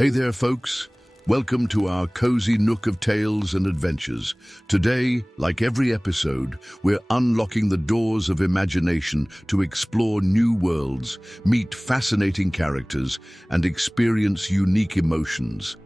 Hey there, folks. Welcome to our cozy nook of tales and adventures. Today, like every episode, we're unlocking the doors of imagination to explore new worlds, meet fascinating characters, and experience unique emotions.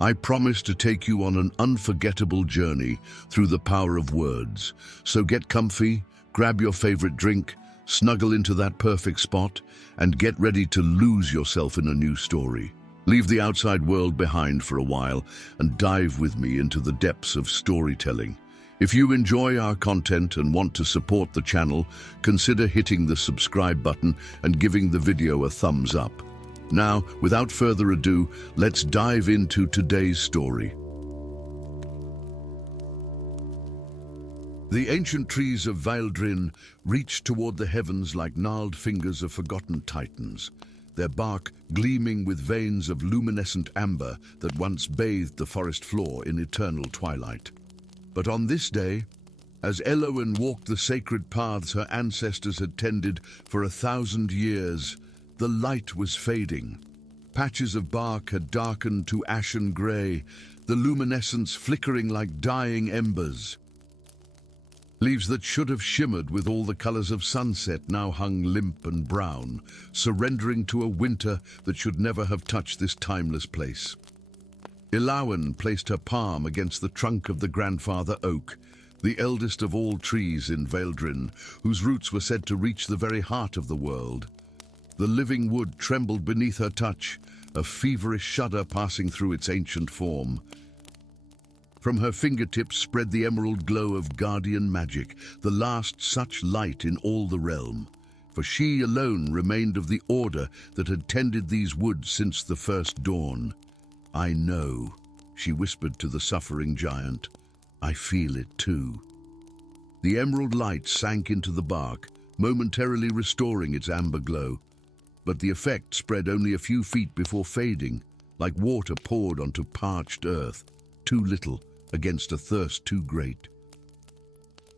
I promise to take you on an unforgettable journey through the power of words. So get comfy, grab your favorite drink, snuggle into that perfect spot, and get ready to lose yourself in a new story. Leave the outside world behind for a while and dive with me into the depths of storytelling. If you enjoy our content and want to support the channel, consider hitting the subscribe button and giving the video a thumbs up. Now, without further ado, let's dive into today's story. The ancient trees of Vaildrin reached toward the heavens like gnarled fingers of forgotten titans, their bark gleaming with veins of luminescent amber that once bathed the forest floor in eternal twilight. But on this day, as Elowen walked the sacred paths her ancestors had tended for 1,000 years, the light was fading. Patches of bark had darkened to ashen grey, the luminescence flickering like dying embers. Leaves that should have shimmered with all the colors of sunset now hung limp and brown, surrendering to a winter that should never have touched this timeless place. Elowen placed her palm against the trunk of the grandfather oak, the eldest of all trees in Vaildrin, whose roots were said to reach the very heart of the world. The living wood trembled beneath her touch, a feverish shudder passing through its ancient form. From her fingertips spread the emerald glow of guardian magic, the last such light in all the realm. For she alone remained of the order that had tended these woods since the first dawn. "I know," she whispered to the suffering giant. "I feel it too." The emerald light sank into the bark, momentarily restoring its amber glow. But the effect spread only a few feet before fading, like water poured onto parched earth, too little against a thirst too great.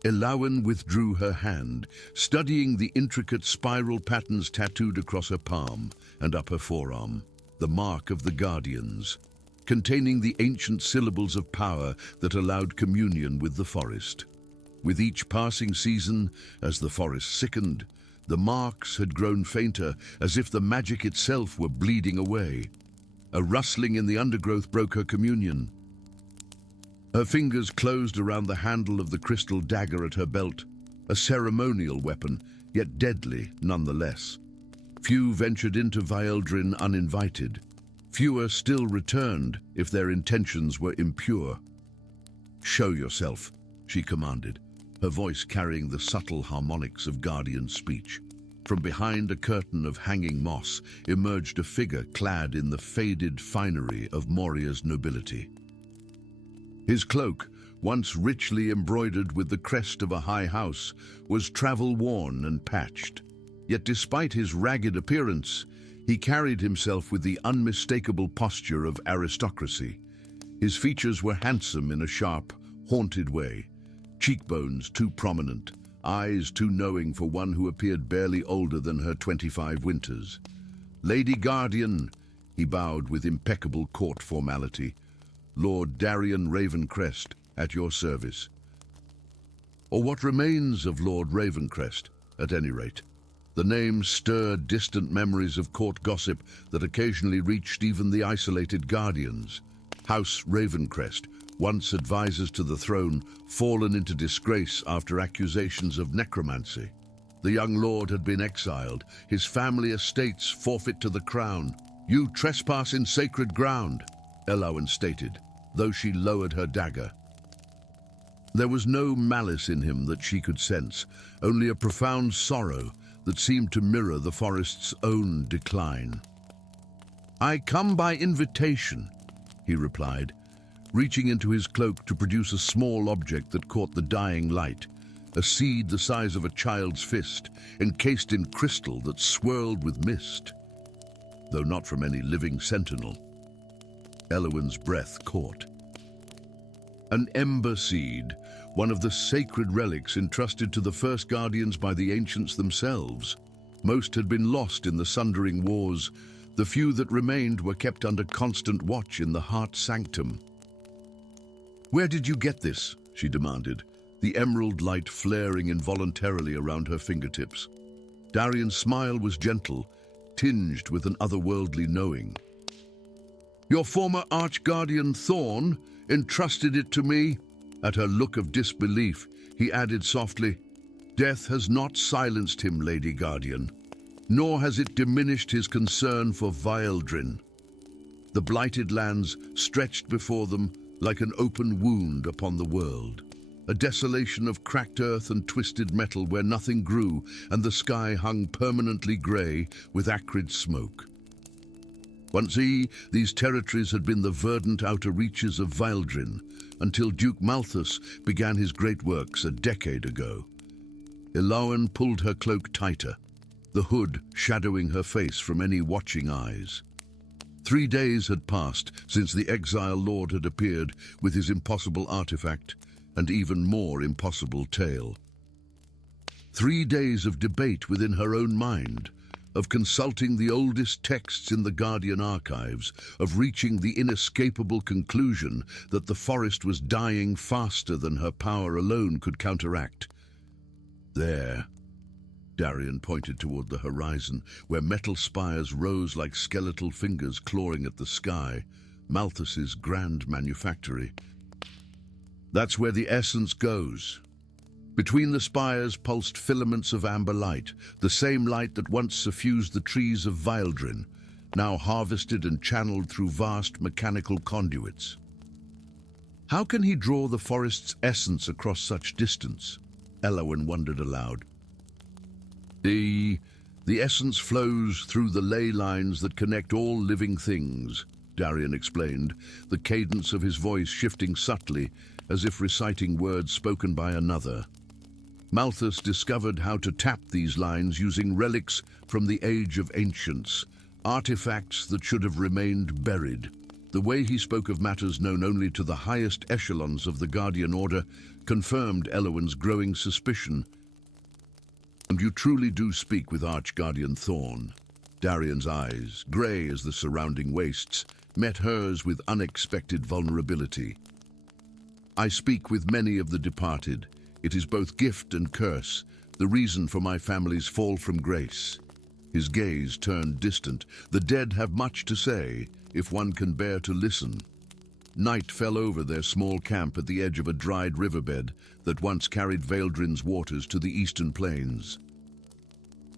Elowen withdrew her hand, studying the intricate spiral patterns tattooed across her palm and up her forearm, the mark of the guardians, containing the ancient syllables of power that allowed communion with the forest. With each passing season, as the forest sickened, the marks had grown fainter, as if the magic itself were bleeding away. A rustling in the undergrowth broke her communion. Her fingers closed around the handle of the crystal dagger at her belt, a ceremonial weapon, yet deadly nonetheless. Few ventured into Vaildrin uninvited. Fewer still returned if their intentions were impure. "Show yourself," she commanded, her voice carrying the subtle harmonics of guardian speech. From behind a curtain of hanging moss emerged a figure clad in the faded finery of Moria's nobility. His cloak, once richly embroidered with the crest of a high house, was travel-worn and patched. Yet despite his ragged appearance, he carried himself with the unmistakable posture of aristocracy. His features were handsome in a sharp, haunted way, cheekbones too prominent, eyes too knowing for one who appeared barely older than her 25 winters. "Lady Guardian," he bowed with impeccable court formality, "Lord Darian Ravencrest, at your service." Or what remains of Lord Ravencrest, at any rate. The name stirred distant memories of court gossip that occasionally reached even the isolated guardians. House Ravencrest, once advisors to the throne, fallen into disgrace after accusations of necromancy. The young lord had been exiled, his family estates forfeit to the crown. "You trespass in sacred ground," Elowen stated, though she lowered her dagger. There was no malice in him that she could sense, only a profound sorrow that seemed to mirror the forest's own decline. "I come by invitation," he replied, reaching into his cloak to produce a small object that caught the dying light, a seed the size of a child's fist, encased in crystal that swirled with mist. Though not from any living sentinel, Elowen's breath caught. An ember seed, one of the sacred relics entrusted to the first guardians by the ancients themselves. Most had been lost in the sundering wars, The few that remained were kept under constant watch in the heart sanctum. "Where did you get this?" she demanded, the emerald light flaring involuntarily around her fingertips. Darian's smile was gentle, tinged with an otherworldly knowing. "Your former arch-guardian Thorn entrusted it to me." At her look of disbelief, he added softly, "Death has not silenced him, Lady Guardian, nor has it diminished his concern for Vildrin." The blighted lands stretched before them like an open wound upon the world, a desolation of cracked earth and twisted metal where nothing grew and the sky hung permanently grey with acrid smoke. Once these territories had been the verdant outer reaches of Vildrin, until Duke Malthus began his great works a decade ago. Illawen pulled her cloak tighter, the hood shadowing her face from any watching eyes. 3 days had passed since the exile lord had appeared with his impossible artifact and even more impossible tale. 3 days of debate within her own mind, of consulting the oldest texts in the Guardian archives, of reaching the inescapable conclusion that the forest was dying faster than her power alone could counteract. There, Darian pointed toward the horizon, where metal spires rose like skeletal fingers clawing at the sky, Malthus's grand manufactory. "That's where the essence goes." Between the spires pulsed filaments of amber light, the same light that once suffused the trees of Vildrin, now harvested and channeled through vast mechanical conduits. How can he draw the forest's essence across such distance? Illawen wondered aloud. The essence flows through the ley lines that connect all living things, Darian explained, the cadence of his voice shifting subtly, as if reciting words spoken by another. Malthus discovered how to tap these lines using relics from the Age of Ancients, artifacts that should have remained buried. The way he spoke of matters known only to the highest echelons of the Guardian Order confirmed Illawen's growing suspicion. "And you truly do speak with Arch-Guardian Thorn." Darian's eyes, grey as the surrounding wastes, met hers with unexpected vulnerability. "I speak with many of the departed. It is both gift and curse, the reason for my family's fall from grace." His gaze turned distant. "The dead have much to say, if one can bear to listen." Night fell over their small camp at the edge of a dried riverbed that once carried Vildrin's waters to the eastern plains.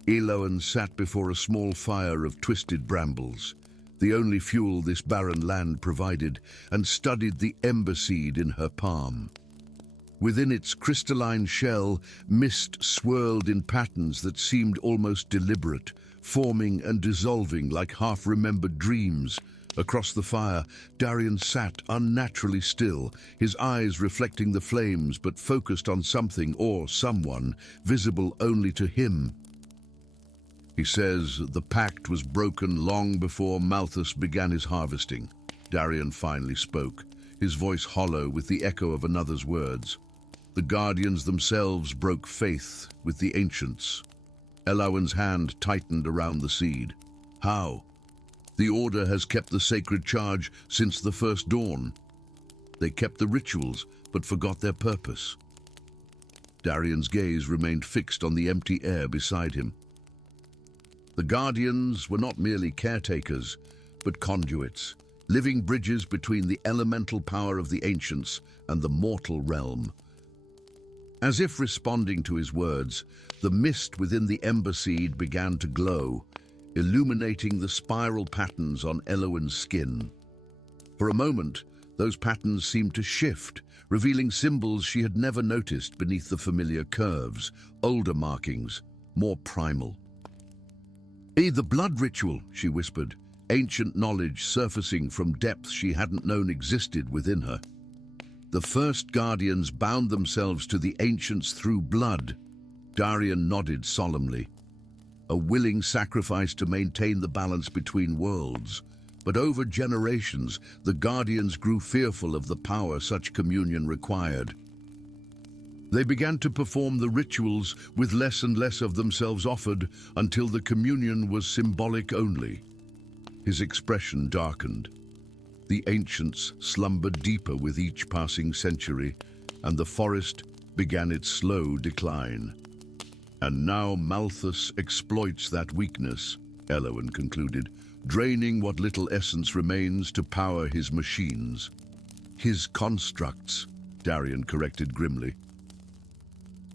Illawen sat before a small fire of twisted brambles, the only fuel this barren land provided, and studied the ember seed in her palm. Within its crystalline shell, mist swirled in patterns that seemed almost deliberate, forming and dissolving like half-remembered dreams. Across the fire, Darian sat unnaturally still, his eyes reflecting the flames but focused on something or someone, visible only to him. "He says the pact was broken long before Malthus began his harvesting," Darian finally spoke, his voice hollow with the echo of another's words. "The Guardians themselves broke faith with the Ancients." Illawen's hand tightened around the seed. "How?" "The Order has kept the sacred charge since the first dawn. They kept the rituals, but forgot their purpose." Darian's gaze remained fixed on the empty air beside him. The Guardians were not merely caretakers, but conduits, living bridges between the elemental power of the Ancients and the mortal realm. As if responding to his words, the mist within the ember seed began to glow, illuminating the spiral patterns on Illawen's skin. For a moment, those patterns seemed to shift, revealing symbols she had never noticed beneath the familiar curves, older markings, more primal. "The blood ritual," she whispered, ancient knowledge surfacing from depths she hadn't known existed within her. "The first Guardians bound themselves to the Ancients through blood." Darian nodded solemnly. "A willing sacrifice to maintain the balance between worlds. But over generations, the Guardians grew fearful of the power such communion required. They began to perform the rituals with less and less of themselves offered until the communion was symbolic only. His expression darkened. The ancients slumbered deeper with each passing century, and the forest began its slow decline. And now Malthus exploits that weakness, Elowen concluded, draining what little essence remains to power his machines. His constructs, Darian corrected grimly.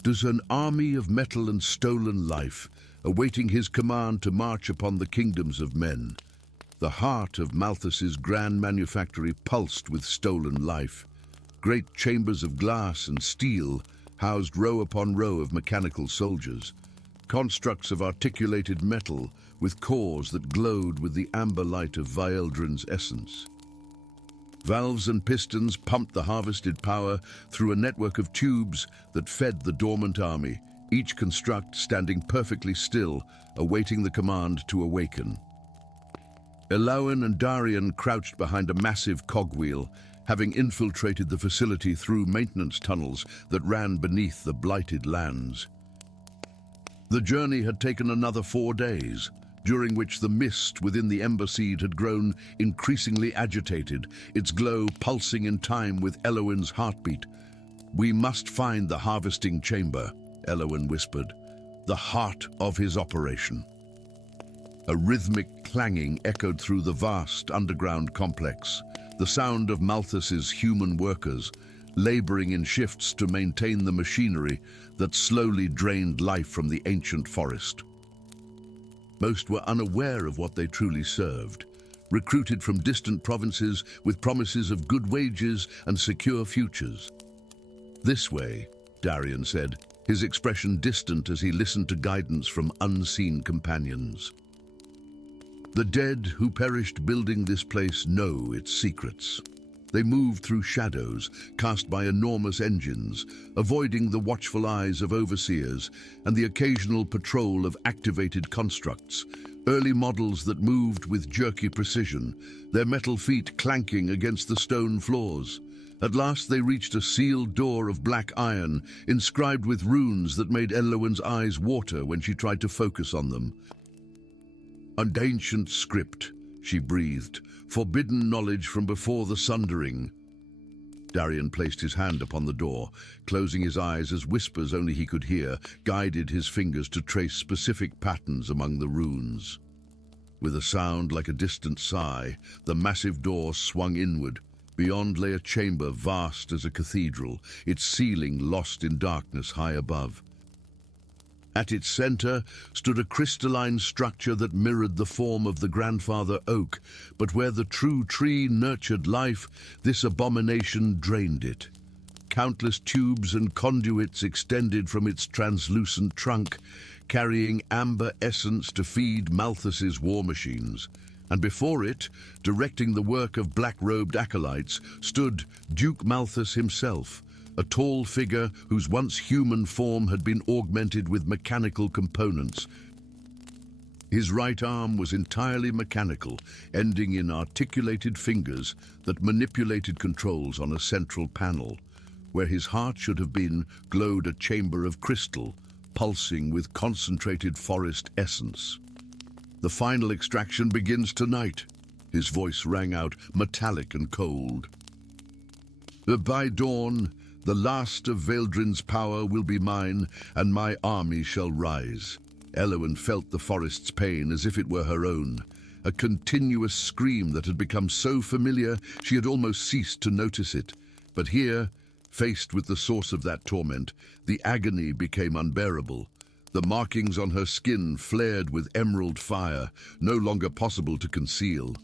Does an army of metal and stolen life, awaiting his command to march upon the kingdoms of men. The heart of Malthus's grand manufactory pulsed with stolen life. Great chambers of glass and steel housed row upon row of mechanical soldiers, constructs of articulated metal with cores that glowed with the amber light of Vaeldrin's essence. Valves and pistons pumped the harvested power through a network of tubes that fed the dormant army, each construct standing perfectly still, awaiting the command to awaken. Elowen and Darian crouched behind a massive cogwheel, having infiltrated the facility through maintenance tunnels that ran beneath the blighted lands. The journey had taken another 4 days, during which the mist within the ember seed had grown increasingly agitated, its glow pulsing in time with Elowen's heartbeat. "We must find the harvesting chamber," Elowen whispered, "the heart of his operation." A rhythmic clanging echoed through the vast underground complex, the sound of Malthus's human workers, laboring in shifts to maintain the machinery that slowly drained life from the ancient forest. Most were unaware of what they truly served, recruited from distant provinces with promises of good wages and secure futures. "This way," Darian said, his expression distant as he listened to guidance from unseen companions. "The dead who perished building this place know its secrets. They move through shadows cast by enormous engines, avoiding the watchful eyes of overseers and the occasional patrol of activated constructs, early models that moved with jerky precision, their metal feet clanking against the stone floors. At last they reached a sealed door of black iron, inscribed with runes that made Elowen's eyes water when she tried to focus on them. An ancient script, she breathed, forbidden knowledge from before the sundering. Darian placed his hand upon the door, closing his eyes as whispers only he could hear guided his fingers to trace specific patterns among the runes. With a sound like a distant sigh, the massive door swung inward. Beyond lay a chamber vast as a cathedral, its ceiling lost in darkness high above. At its center stood a crystalline structure that mirrored the form of the grandfather oak, but where the true tree nurtured life, this abomination drained it. Countless tubes and conduits extended from its translucent trunk, carrying amber essence to feed Malthus's war machines. And before it, directing the work of black-robed acolytes, stood Duke Malthus himself, a tall figure whose once human form had been augmented with mechanical components. His right arm was entirely mechanical, ending in articulated fingers that manipulated controls on a central panel. Where his heart should have been glowed a chamber of crystal, pulsing with concentrated forest essence. "The final extraction begins tonight," his voice rang out, metallic and cold. "By dawn, the last of Vaeldrin's power will be mine, and my army shall rise." Elowen felt the forest's pain as if it were her own, a continuous scream that had become so familiar she had almost ceased to notice it. But here, faced with the source of that torment, the agony became unbearable. The markings on her skin flared with emerald fire, no longer possible to conceal.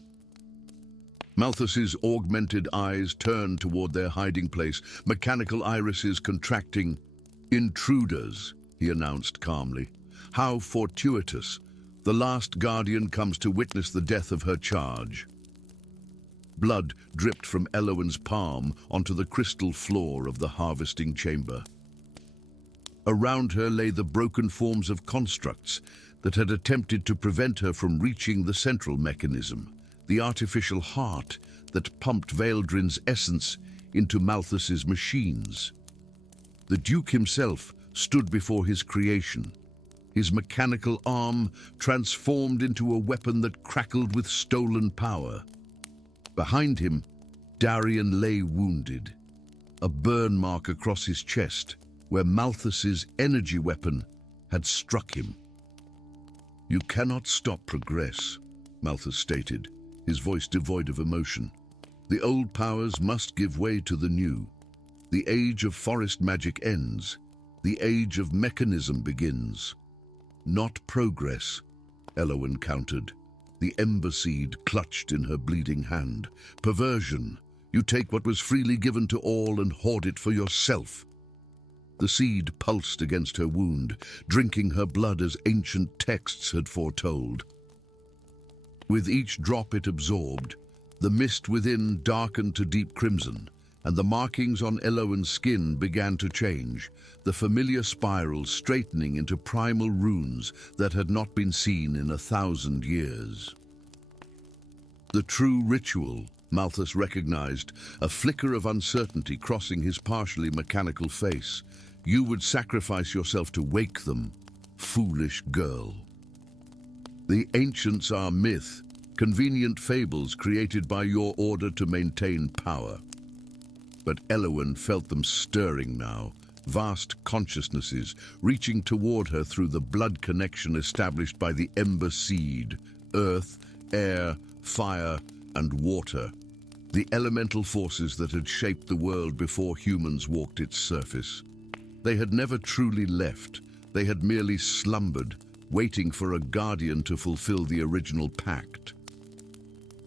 Malthus's augmented eyes turned toward their hiding place, mechanical irises contracting. "Intruders," he announced calmly. "How fortuitous. The last guardian comes to witness the death of her charge." Blood dripped from Elowen's palm onto the crystal floor of the harvesting chamber. Around her lay the broken forms of constructs that had attempted to prevent her from reaching the central mechanism, the artificial heart that pumped Vaeldrin's essence into Malthus's machines. The Duke himself stood before his creation, his mechanical arm transformed into a weapon that crackled with stolen power. Behind him, Darian lay wounded, a burn mark across his chest where Malthus's energy weapon had struck him. "You cannot stop progress," Malthus stated, his voice devoid of emotion. "The old powers must give way to the new. The age of forest magic ends. The age of mechanism begins." "Not progress," Elowen countered, the ember seed clutched in her bleeding hand. "Perversion. You take what was freely given to all and hoard it for yourself." The seed pulsed against her wound, drinking her blood as ancient texts had foretold. With each drop it absorbed, the mist within darkened to deep crimson, and the markings on Elowen's skin began to change, the familiar spirals straightening into primal runes that had not been seen in 1,000 years. The true ritual, Malthus recognized, a flicker of uncertainty crossing his partially mechanical face. "You would sacrifice yourself to wake them, foolish girl." The ancients are myth, convenient fables created by your order to maintain power. But Elowen felt them stirring now, vast consciousnesses reaching toward her through the blood connection established by the ember seed, earth, air, fire, and water, the elemental forces that had shaped the world before humans walked its surface. They had never truly left, they had merely slumbered, waiting for a guardian to fulfill the original pact.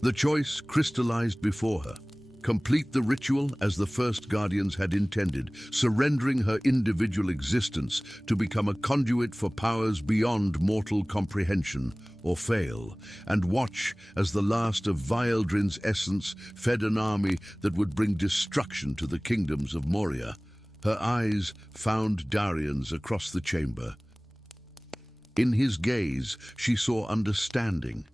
The choice crystallized before her. Complete the ritual as the first guardians had intended, surrendering her individual existence to become a conduit for powers beyond mortal comprehension, or fail, and watch as the last of Vildrin's essence fed an army that would bring destruction to the kingdoms of Moria. Her eyes found Darian's across the chamber. In his gaze, she saw understanding,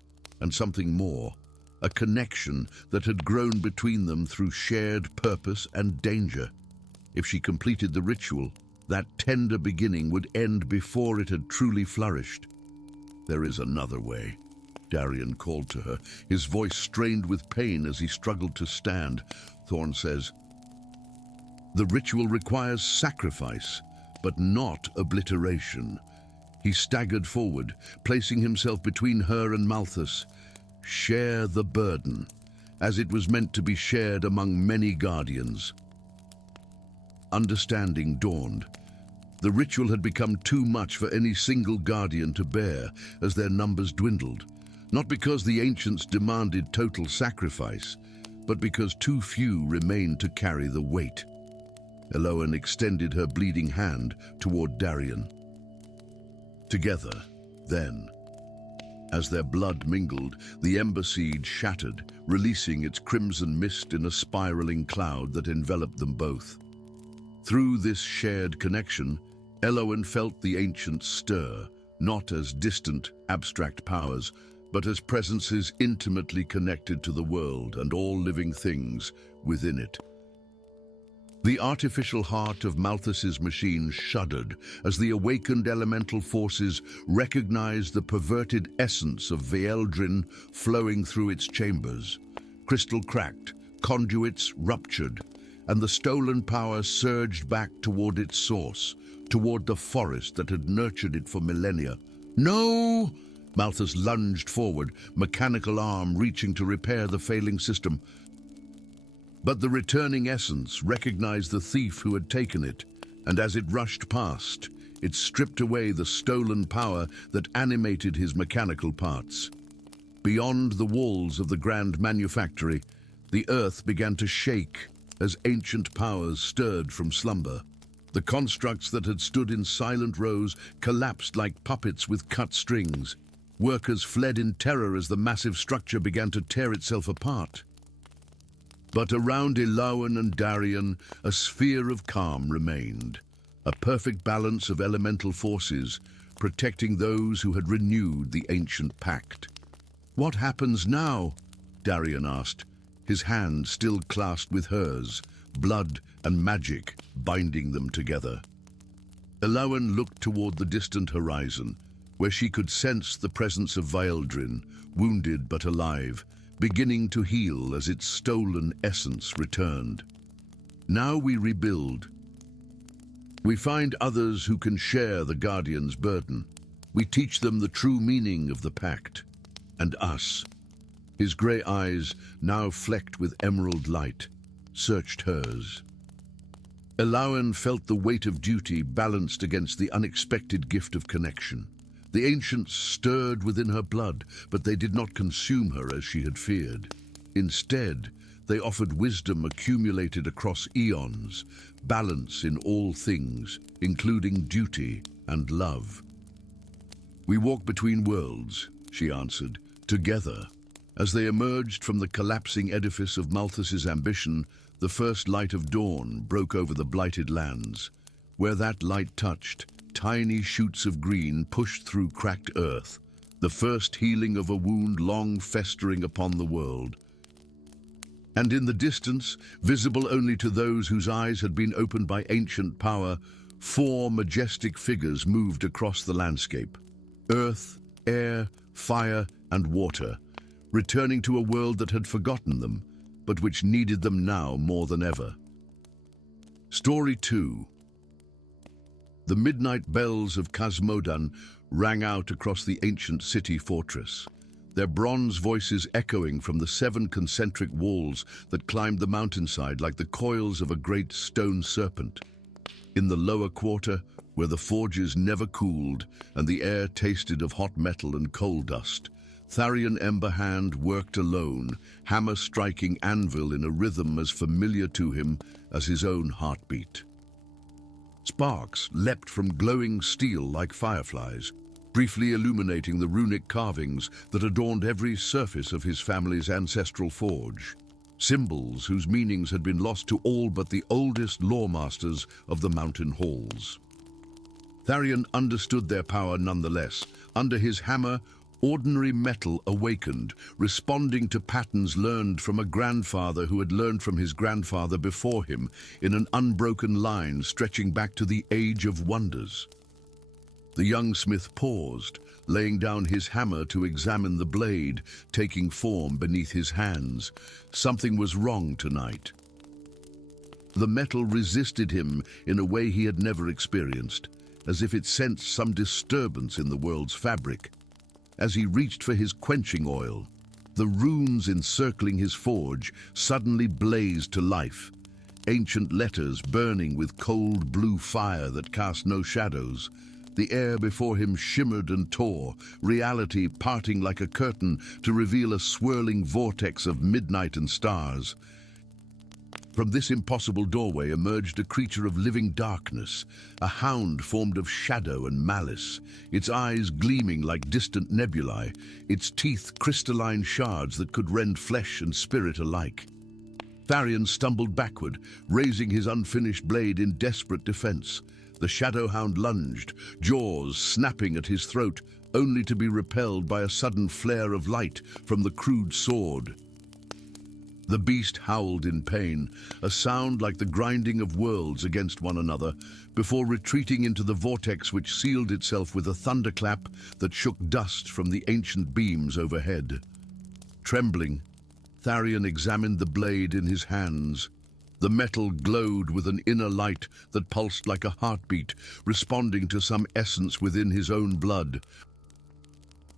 and something more. A connection that had grown between them through shared purpose and danger. If she completed the ritual, that tender beginning would end before it had truly flourished. "There is another way," Darian called to her, his voice strained with pain as he struggled to stand. Thorn says, "The ritual requires sacrifice, but not obliteration." He staggered forward, placing himself between her and Malthus. "Share the burden, as it was meant to be shared among many guardians." Understanding dawned. The ritual had become too much for any single guardian to bear as their numbers dwindled, not because the ancients demanded total sacrifice, but because too few remained to carry the weight. Elowen extended her bleeding hand toward Darian. Together, then. As their blood mingled, the ember seed shattered, releasing its crimson mist in a spiraling cloud that enveloped them both. Through this shared connection, Elowen felt the ancients stir, not as distant, abstract powers, but as presences intimately connected to the world and all living things within it. The artificial heart of Malthus's machine shuddered as the awakened elemental forces recognized the perverted essence of Vildrin flowing through its chambers. Crystal cracked, conduits ruptured, and the stolen power surged back toward its source, toward the forest that had nurtured it for millennia. "No!" Malthus lunged forward, mechanical arm reaching to repair the failing system. But the returning essence recognized the thief who had taken it, and as it rushed past, it stripped away the stolen power that animated his mechanical parts. Beyond the walls of the grand manufactory, the earth began to shake as ancient powers stirred from slumber. The constructs that had stood in silent rows collapsed like puppets with cut strings. Workers fled in terror as the massive structure began to tear itself apart. But around Elowen and Darian, a sphere of calm remained, a perfect balance of elemental forces, protecting those who had renewed the ancient pact. "What happens now?" Darian asked, his hand still clasped with hers, blood and magic binding them together. Elowen looked toward the distant horizon, where she could sense the presence of Vildrin, wounded but alive, beginning to heal as its stolen essence returned. Now we rebuild. We find others who can share the Guardian's burden. We teach them the true meaning of the pact. And us. His grey eyes, now flecked with emerald light, searched hers. Ellawen felt the weight of duty balanced against the unexpected gift of connection. The ancients stirred within her blood, but they did not consume her as she had feared. Instead, they offered wisdom accumulated across eons, balance in all things, including duty and love. "We walk between worlds," she answered, "together." As they emerged from the collapsing edifice of Malthus's ambition, the first light of dawn broke over the blighted lands. Where that light touched, tiny shoots of green pushed through cracked earth, the first healing of a wound long festering upon the world. And in the distance, visible only to those whose eyes had been opened by ancient power, 4 majestic figures moved across the landscape. Earth, air, fire, and water, returning to a world that had forgotten them, but which needed them now more than ever. Story 2. The midnight bells of Casmodan rang out across the ancient city fortress, their bronze voices echoing from the 7 concentric walls that climbed the mountainside like the coils of a great stone serpent. In the lower quarter, where the forges never cooled and the air tasted of hot metal and coal dust, Tharion Emberhand worked alone, hammer striking anvil in a rhythm as familiar to him as his own heartbeat. Sparks leapt from glowing steel like fireflies, briefly illuminating the runic carvings that adorned every surface of his family's ancestral forge, symbols whose meanings had been lost to all but the oldest lawmasters of the mountain halls. Tharion understood their power nonetheless. Under his hammer, ordinary metal awakened, responding to patterns learned from a grandfather who had learned from his grandfather before him in an unbroken line stretching back to the Age of Wonders. The young smith paused, laying down his hammer to examine the blade, taking form beneath his hands. Something was wrong tonight. The metal resisted him in a way he had never experienced, as if it sensed some disturbance in the world's fabric. As he reached for his quenching oil, the runes encircling his forge suddenly blazed to life, ancient letters burning with cold blue fire that cast no shadows. The air before him shimmered and tore, reality parting like a curtain to reveal a swirling vortex of midnight and stars. From this impossible doorway emerged a creature of living darkness, a hound formed of shadow and malice, its eyes gleaming like distant nebulae, its teeth crystalline shards that could rend flesh and spirit alike. Tharion stumbled backward, raising his unfinished blade in desperate defense. The shadowhound lunged, jaws snapping at his throat, only to be repelled by a sudden flare of light from the crude sword. The beast howled in pain, a sound like the grinding of worlds against one another, before retreating into the vortex which sealed itself with a thunderclap that shook dust from the ancient beams overhead. Trembling, Tharion examined the blade in his hands. The metal glowed with an inner light that pulsed like a heartbeat, responding to some essence within his own blood.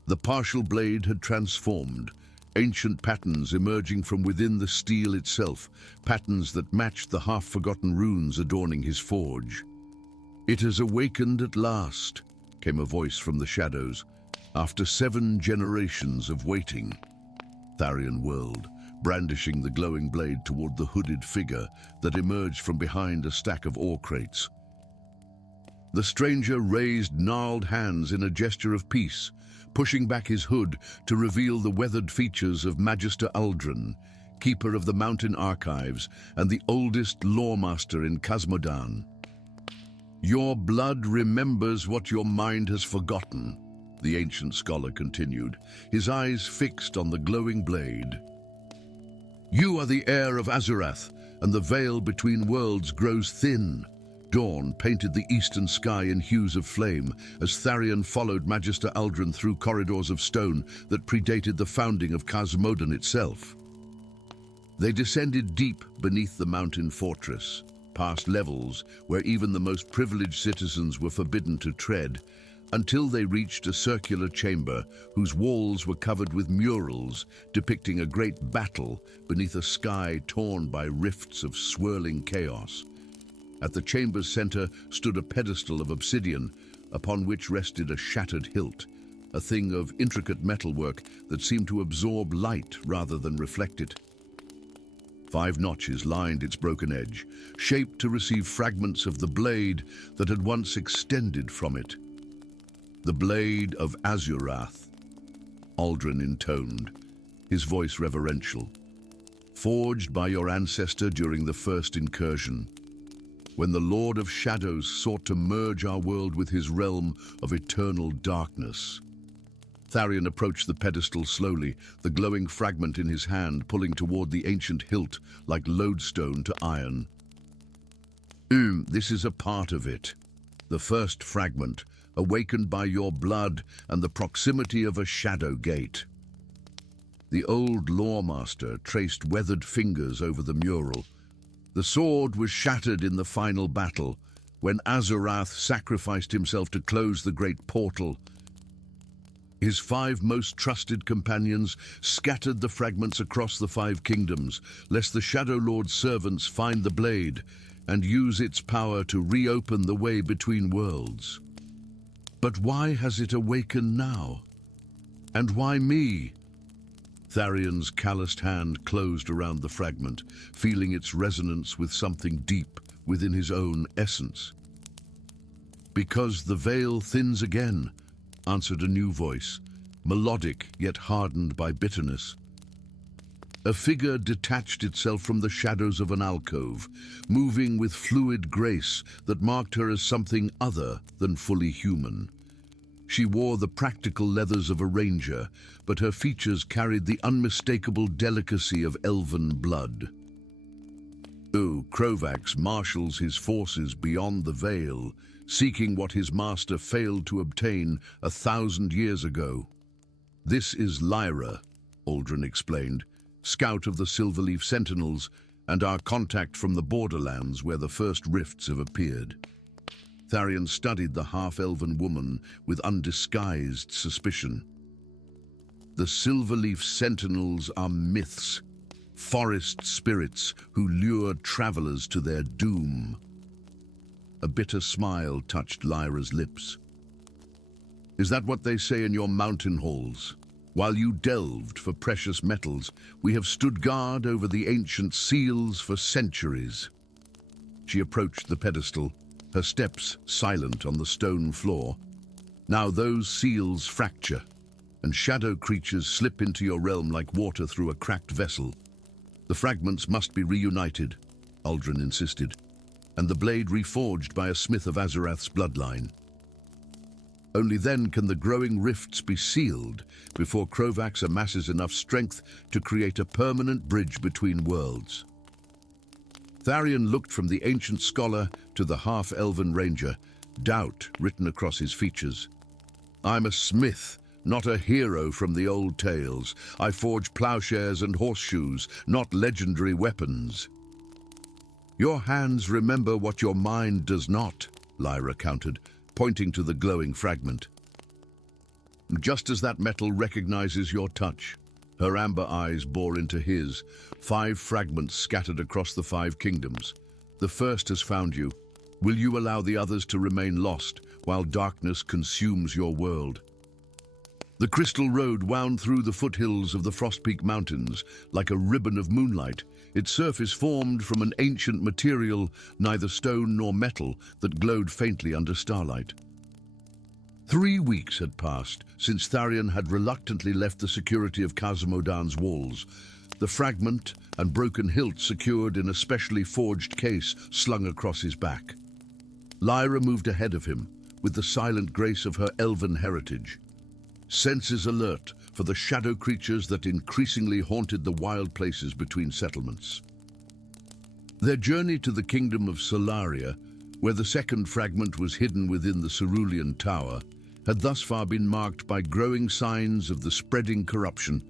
The partial blade had transformed, ancient patterns emerging from within the steel itself, patterns that matched the half-forgotten runes adorning his forge. "It has awakened at last," came a voice from the shadows, "after 7 generations of waiting." Tharion whirled, brandishing the glowing blade toward the hooded figure that emerged from behind a stack of ore crates. The stranger raised gnarled hands in a gesture of peace, pushing back his hood to reveal the weathered features of Magister Aldrin, keeper of the mountain archives and the oldest lawmaster in Casmodan. "Your blood remembers what your mind has forgotten," the ancient scholar continued, his eyes fixed on the glowing blade. "You are the heir of Azurath, and the veil between worlds grows thin. Dawn painted the eastern sky in hues of flame as Tharion followed Magister Aldrin through corridors of stone that predated the founding of Cosmodon itself. They descended deep beneath the mountain fortress, past levels where even the most privileged citizens were forbidden to tread, until they reached a circular chamber whose walls were covered with murals depicting a great battle beneath a sky torn by rifts of swirling chaos. At the chamber's center stood a pedestal of obsidian, upon which rested a shattered hilt, a thing of intricate metalwork that seemed to absorb light rather than reflect it. 5 notches lined its broken edge, shaped to receive fragments of the blade that had once extended from it. "The blade of Azurath," Aldrin intoned, his voice reverential. "Forged by your ancestor during the first incursion, when the Lord of Shadows sought to merge our world with his realm of eternal darkness." Tharion approached the pedestal slowly, the glowing fragment in his hand pulling toward the ancient hilt like lodestone to iron. This is a part of it. The first fragment, awakened by your blood and the proximity of a shadow gate." The old lawmaster traced weathered fingers over the mural. The sword was shattered in the final battle, when Azurath sacrificed himself to close the great portal. His 5 most trusted companions scattered the fragments across the 5 kingdoms, lest the Shadow Lord's servants find the blade and use its power to reopen the way between worlds. But why has it awakened now? And why me? Tharion's calloused hand closed around the fragment, feeling its resonance with something deep within his own essence. "Because the veil thins again," answered a new voice, melodic yet hardened by bitterness. A figure detached itself from the shadows of an alcove, moving with fluid grace that marked her as something other than fully human. She wore the practical leathers of a ranger, but her features carried the unmistakable delicacy of elven blood. Krovax marshals his forces beyond the veil, seeking what his master failed to obtain 1,000 years ago. "This is Lyra," Aldrin explained, "scout of the Silverleaf Sentinels and our contact from the borderlands where the first rifts have appeared." Tharion studied the half-elven woman with undisguised suspicion. "The Silverleaf Sentinels are myths, forest spirits who lure travelers to their doom." A bitter smile touched Lyra's lips. "Is that what they say in your mountain halls? While you delved for precious metals, we have stood guard over the ancient seals for centuries." She approached the pedestal, her steps silent on the stone floor. "Now those seals fracture, and shadow creatures slip into your realm like water through a cracked vessel. The fragments must be reunited," Aldrin insisted, "and the blade reforged by a smith of Azurath's bloodline. Only then can the growing rifts be sealed before Krovax amasses enough strength to create a permanent bridge between worlds." Tharion looked from the ancient scholar to the half-elven ranger, doubt written across his features. "I'm a smith, not a hero from the old tales. I forge plowshares and horseshoes, not legendary weapons." "Your hands remember what your mind does not," Lyra countered, pointing to the glowing fragment. "Just as that metal recognizes your touch." Her amber eyes bore into his, 5 fragments scattered across the 5 kingdoms. "The first has found you. Will you allow the others to remain lost while darkness consumes your world?" The crystal road wound through the foothills of the Frostpeak Mountains like a ribbon of moonlight, its surface formed from an ancient material, neither stone nor metal, that glowed faintly under starlight. 3 weeks had passed since Tharion had reluctantly left the security of Cosmodon's walls, the fragment and broken hilt secured in a specially forged case slung across his back. Lyra moved ahead of him, with the silent grace of her elven heritage, senses alert for the shadow creatures that increasingly haunted the wild places between settlements. Their journey to the kingdom of Solaria where the second fragment was hidden within the cerulean tower, had thus far been marked by growing signs of the spreading corruption,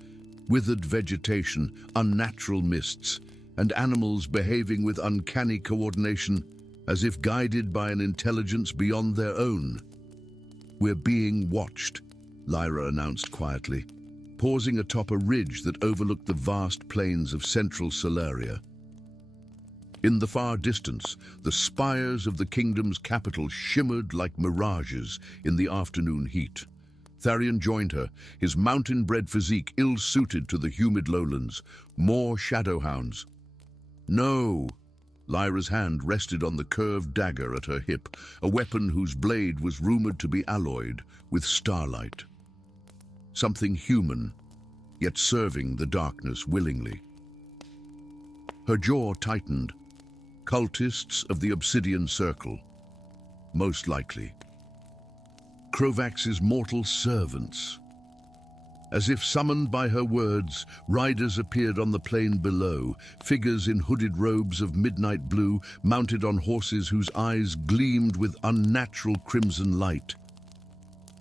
withered vegetation, unnatural mists, and animals behaving with uncanny coordination, as if guided by an intelligence beyond their own. "We're being watched," Lyra announced quietly, pausing atop a ridge that overlooked the vast plains of central Solaria. In the far distance, the spires of the kingdom's capital shimmered like mirages in the afternoon heat. Tharion joined her, his mountain-bred physique ill-suited to the humid lowlands. More shadowhounds. "No!" Lyra's hand rested on the curved dagger at her hip, a weapon whose blade was rumored to be alloyed with starlight. Something human, yet serving the darkness willingly. Her jaw tightened. Cultists of the Obsidian Circle, most likely. Krovax's mortal servants. As if summoned by her words, riders appeared on the plain below, figures in hooded robes of midnight blue, mounted on horses whose eyes gleamed with unnatural crimson light.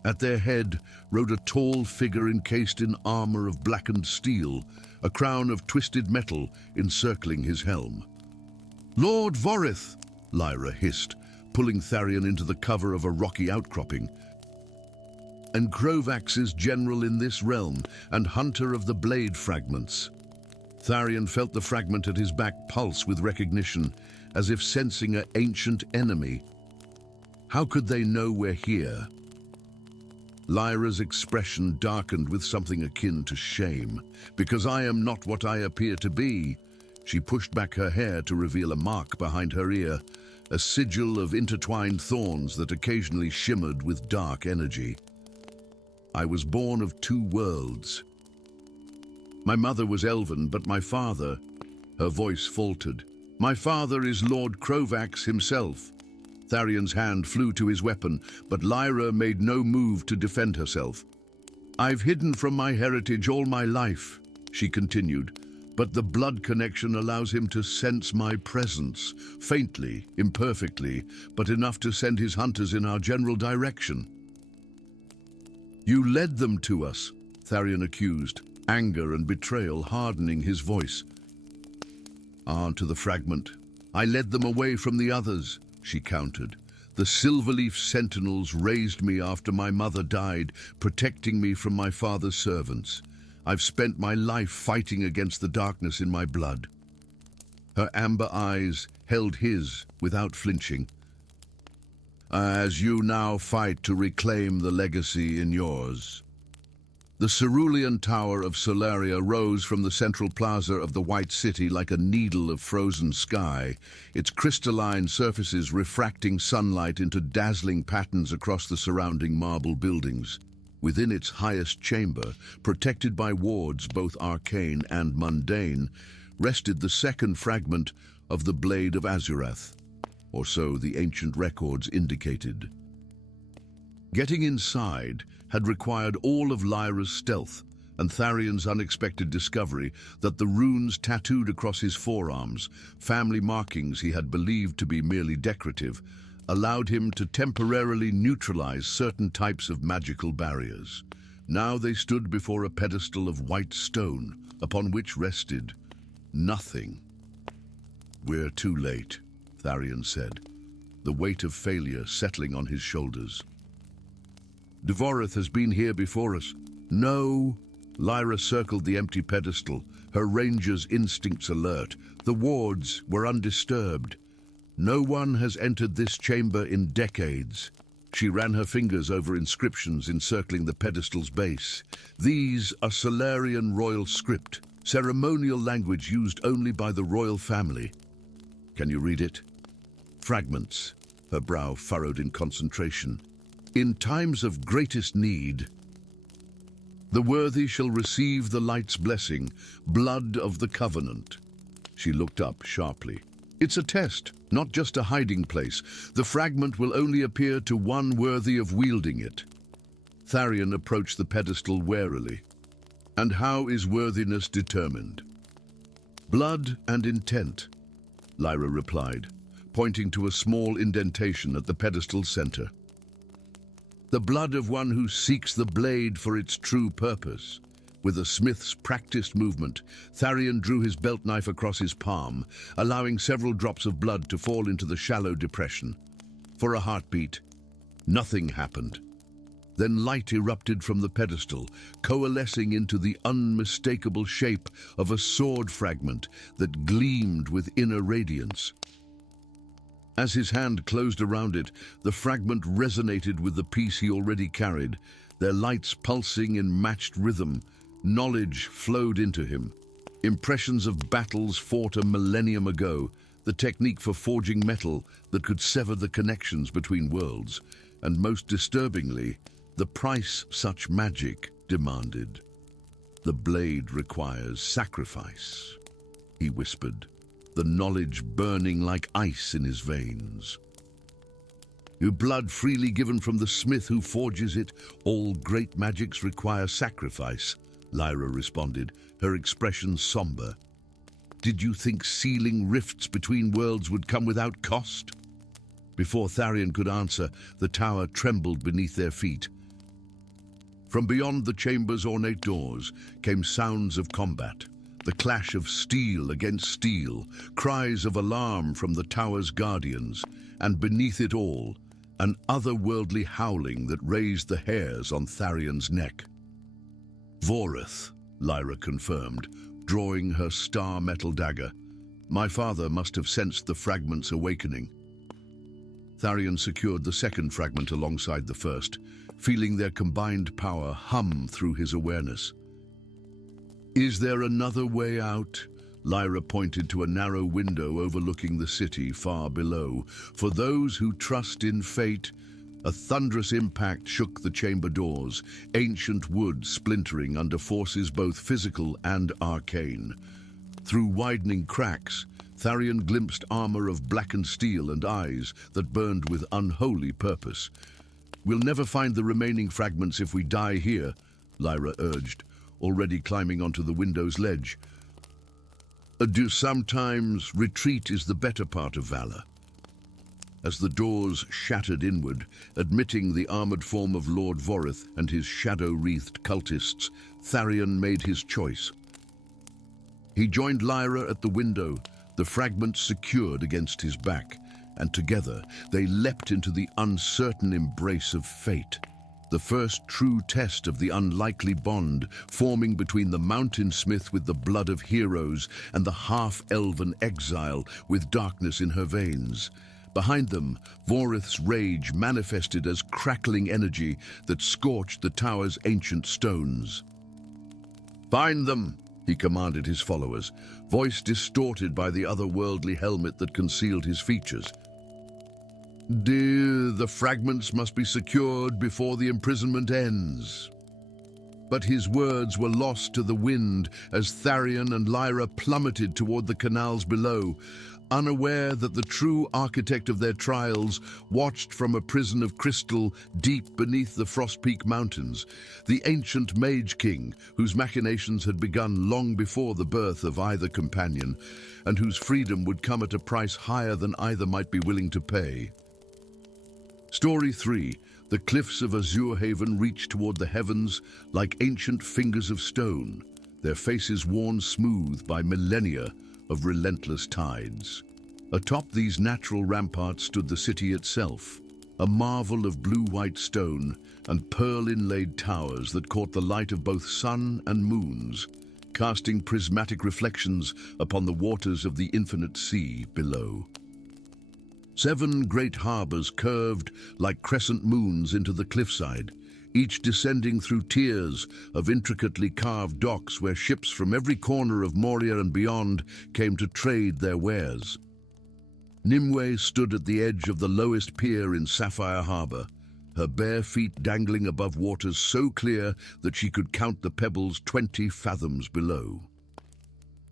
At their head rode a tall figure encased in armor of blackened steel, a crown of twisted metal encircling his helm. "Lord Vorith," Lyra hissed, pulling Tharion into the cover of a rocky outcropping. "And Krovax's general in this realm, and hunter of the blade fragments." Tharion felt the fragment at his back pulse with recognition, as if sensing an ancient enemy. How could they know we're here? Lyra's expression darkened with something akin to shame. "Because I am not what I appear to be." She pushed back her hair to reveal a mark behind her ear, a sigil of intertwined thorns that occasionally shimmered with dark energy. "I was born of two worlds. My mother was elven, but my father..." Her voice faltered. "My father is Lord Krovax himself." Tharion's hand flew to his weapon, but Lyra made no move to defend herself. "I've hidden from my heritage all my life," she continued, "but the blood connection allows him to sense my presence, faintly, imperfectly, but enough to send his hunters in our general direction." "You led them to us," Tharion accused, anger and betrayal hardening his voice. To the fragment. "I led them away from the others," she countered. "The Silverleaf Sentinels raised me after my mother died, protecting me from my father's servants. I've spent my life fighting against the darkness in my blood." Her amber eyes held his without flinching. "As you now fight to reclaim the legacy in yours." The cerulean tower of Solaria rose from the central plaza of the White City like a needle of frozen sky, its crystalline surfaces refracting sunlight into dazzling patterns across the surrounding marble buildings. Within its highest chamber, protected by wards both arcane and mundane, rested the second fragment of the Blade of Azurath, or so the ancient records indicated. Getting inside had required all of Lyra's stealth, and Tharion's unexpected discovery that the runes tattooed across his forearms, family markings he had believed to be merely decorative, allowed him to temporarily neutralize certain types of magical barriers. Now they stood before a pedestal of white stone, upon which rested nothing. "We're too late," Tharion said, the weight of failure settling on his shoulders. "Dvorith has been here before us." "No." Lyra circled the empty pedestal, her ranger's instincts alert. The wards were undisturbed. "No one has entered this chamber in decades." She ran her fingers over inscriptions encircling the pedestal's base. "These are Solarian royal script, ceremonial language used only by the royal family." "Can you read it?" "Fragments," her brow furrowed in concentration. "In times of greatest need, the worthy shall receive the light's blessing, blood of the covenant." She looked up sharply. "It's a test, not just a hiding place. The fragment will only appear to one worthy of wielding it." Tharion approached the pedestal warily. "And how is worthiness determined?" "Blood and intent," Lyra replied, pointing to a small indentation at the pedestal's center. The blood of one who seeks the blade for its true purpose. With a smith's practiced movement, Tharion drew his belt knife across his palm, allowing several drops of blood to fall into the shallow depression. For a heartbeat, nothing happened. Then light erupted from the pedestal, coalescing into the unmistakable shape of a sword fragment that gleamed with inner radiance. As his hand closed around it, the fragment resonated with the piece he already carried, their lights pulsing in matched rhythm. Knowledge flowed into him. Impressions of battles fought a millennium ago, the technique for forging metal that could sever the connections between worlds, and most disturbingly, the price such magic demanded. "The blade requires sacrifice," he whispered, the knowledge burning like ice in his veins. "Your blood freely given from the smith who forges it. All great magics require sacrifice," Lyra responded, her expression somber. "Did you think sealing rifts between worlds would come without cost?" Before Tharion could answer, the tower trembled beneath their feet. From beyond the chamber's ornate doors came sounds of combat, the clash of steel against steel, cries of alarm from the tower's guardians, and beneath it all, an otherworldly howling that raised the hairs on Tharion's neck. "Vorith," Lyra confirmed, drawing her star metal dagger. "My father must have sensed the fragment's awakening." Tharion secured the second fragment alongside the first, feeling their combined power hum through his awareness. "Is there another way out?" Lyra pointed to a narrow window overlooking the city far below. "For those who trust in fate." A thunderous impact shook the chamber doors, ancient wood splintering under forces both physical and arcane. Through widening cracks, Tharion glimpsed armor of blackened steel and eyes that burned with unholy purpose. "We'll never find the remaining fragments if we die here," Lyra urged, already climbing onto the window's ledge. Sometimes retreat is the better part of valor." As the doors shattered inward, admitting the armored form of Lord Vorith and his shadow-wreathed cultists, Tharion made his choice. He joined Lyra at the window, the fragments secured against his back, and together they leapt into the uncertain embrace of fate. The first true test of the unlikely bond forming between the mountain smith with the blood of heroes and the half-elven exile with darkness in her veins. Behind them, Vorith's rage manifested as crackling energy that scorched the tower's ancient stones. "Find them," he commanded his followers, voice distorted by the otherworldly helmet that concealed his features. "The fragments must be secured before the imprisonment ends." But his words were lost to the wind as Tharion and Lyra plummeted toward the canals below, unaware that the true architect of their trials watched from a prison of crystal deep beneath the Frostpeak Mountains, the ancient Mage King, whose machinations had begun long before the birth of either companion, and whose freedom would come at a price higher than either might be willing to pay. Story 3. The cliffs of Azure Haven reach toward the heavens like ancient fingers of stone, their faces worn smooth by millennia of relentless tides. Atop these natural ramparts stood the city itself, a marvel of blue-white stone and pearl-inlaid towers that caught the light of both sun and moons, casting prismatic reflections upon the waters of the infinite sea below. 7 great harbors curved like crescent moons into the cliffside, each descending through tiers of intricately carved docks where ships from every corner of Moria and beyond came to trade their wares. Nimue stood at the edge of the lowest pier in Sapphire Harbor, her bare feet dangling above waters so clear that she could count the pebbles 20 fathoms below.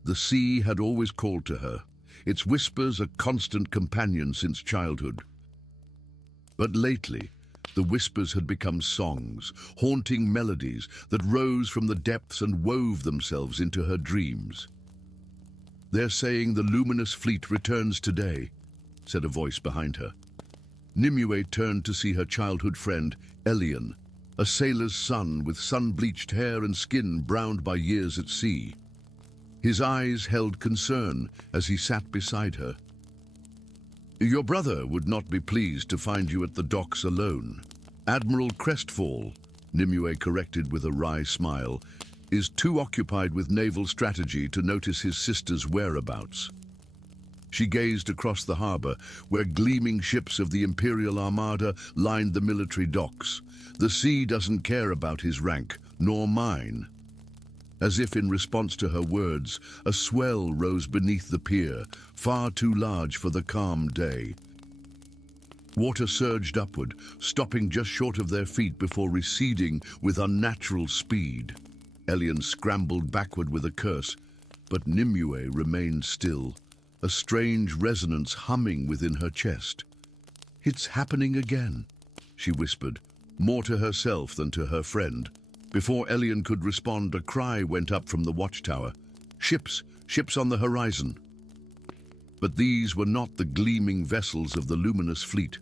The sea had always called to her, its whispers a constant companion since childhood. But lately, the whispers had become songs, haunting melodies that rose from the depths and wove themselves into her dreams. They're saying the luminous fleet returns today, said a voice behind her. Nimue turned to see her childhood friend, Elian, a sailor's son with sun-bleached hair and skin browned by years at sea. His eyes held concern as he sat beside her. "Your brother would not be pleased to find you at the docks alone. Admiral Crestfall," Nimue corrected with a wry smile, "is too occupied with naval strategy to notice his sister's whereabouts." She gazed across the harbor, where gleaming ships of the Imperial Armada lined the military docks. "The sea doesn't care about his rank, nor mine." As if in response to her words, a swell rose beneath the pier, far too large for the calm day. Water surged upward, stopping just short of their feet before receding with unnatural speed. Elian scrambled backward with a curse, but Nimue remained still, a strange resonance humming within her chest. "It's happening again," she whispered, more to herself than to her friend. Before Elian could respond, a cry went up from the watchtower. "Ships! Ships on the horizon!" But these were not the gleaming vessels of the luminous fleet.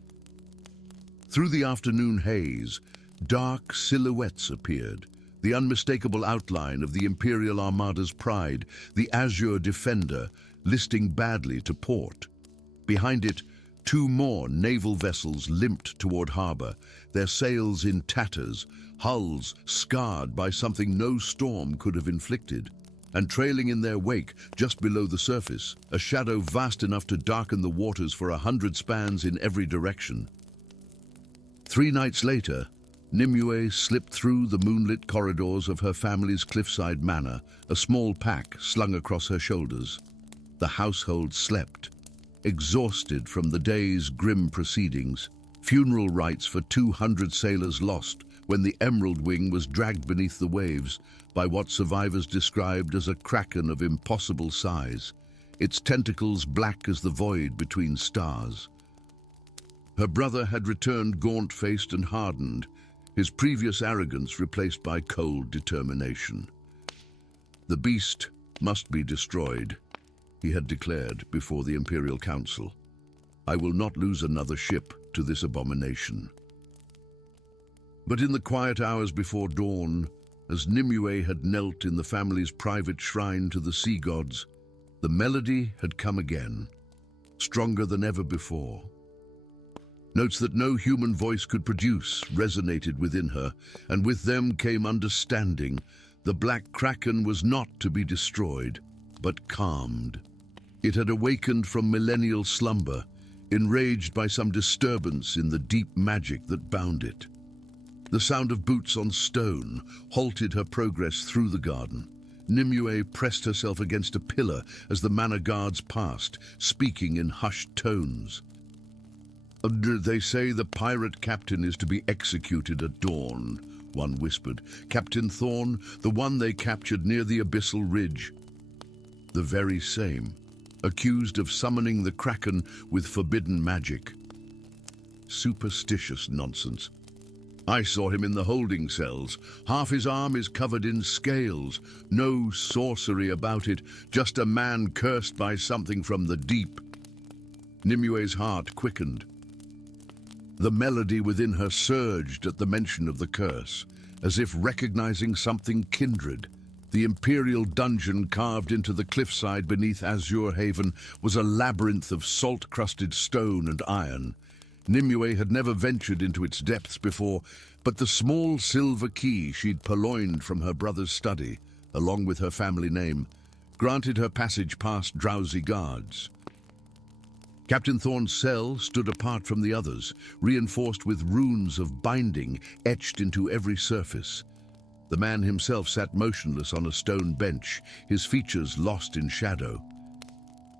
Through the afternoon haze, dark silhouettes appeared, the unmistakable outline of the Imperial Armada's pride, the Azure Defender, listing badly to port. Behind it, two more naval vessels limped toward harbor, their sails in tatters, hulls scarred by something no storm could have inflicted. And trailing in their wake, just below the surface, a shadow vast enough to darken the waters for 100 spans in every direction. 3 nights later, Nimue slipped through the moonlit corridors of her family's cliffside manor, a small pack slung across her shoulders. The household slept, exhausted from the day's grim proceedings. Funeral rites for 200 sailors lost when the Emerald Wing was dragged beneath the waves by what survivors described as a kraken of impossible size, its tentacles black as the void between stars. Her brother had returned gaunt-faced and hardened, his previous arrogance replaced by cold determination. "The beast must be destroyed," he had declared before the Imperial Council. "I will not lose another ship to this abomination." But in the quiet hours before dawn, as Nimue had knelt in the family's private shrine to the sea gods, the melody had come again, stronger than ever before. Notes that no human voice could produce resonated within her, and with them came understanding. The black kraken was not to be destroyed, but calmed. It had awakened from millennial slumber, enraged by some disturbance in the deep magic that bound it. The sound of boots on stone halted her progress through the garden. Nimue pressed herself against a pillar as the manor guards passed, speaking in hushed tones. "They say the pirate captain is to be executed at dawn," one whispered. "Captain Thorn, the one they captured near the abyssal ridge." "The very same, accused of summoning the kraken with forbidden magic." "Superstitious nonsense. I saw him in the holding cells. Half his arm is covered in scales. No sorcery about it, just a man cursed by something from the deep." Nimue's heart quickened. The melody within her surged at the mention of the curse, as if recognizing something kindred. The imperial dungeon carved into the cliffside beneath Azure Haven was a labyrinth of salt-crusted stone and iron. Nimue had never ventured into its depths before, but the small silver key she'd purloined from her brother's study, along with her family name, granted her passage past drowsy guards. Captain Thorne's cell stood apart from the others, reinforced with runes of binding etched into every surface. The man himself sat motionless on a stone bench, his features lost in shadow.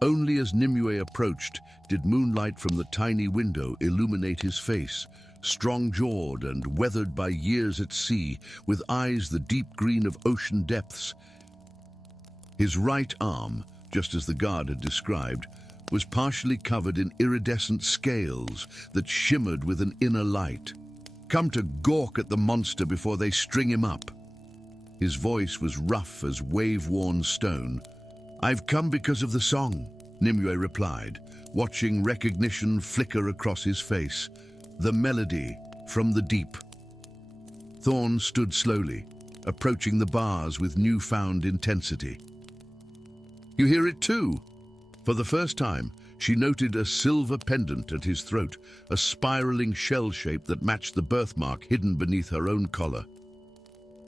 Only as Nimue approached did moonlight from the tiny window illuminate his face, strong-jawed and weathered by years at sea, with eyes the deep green of ocean depths. His right arm, just as the guard had described, was partially covered in iridescent scales that shimmered with an inner light. "Come to gawk at the monster before they string him up." His voice was rough as wave-worn stone. "I've come because of the song," Nimue replied, watching recognition flicker across his face. The melody from the deep. Thorn stood slowly, approaching the bars with newfound intensity. "You hear it too?" For the first time, she noted a silver pendant at his throat, a spiraling shell shape that matched the birthmark hidden beneath her own collar.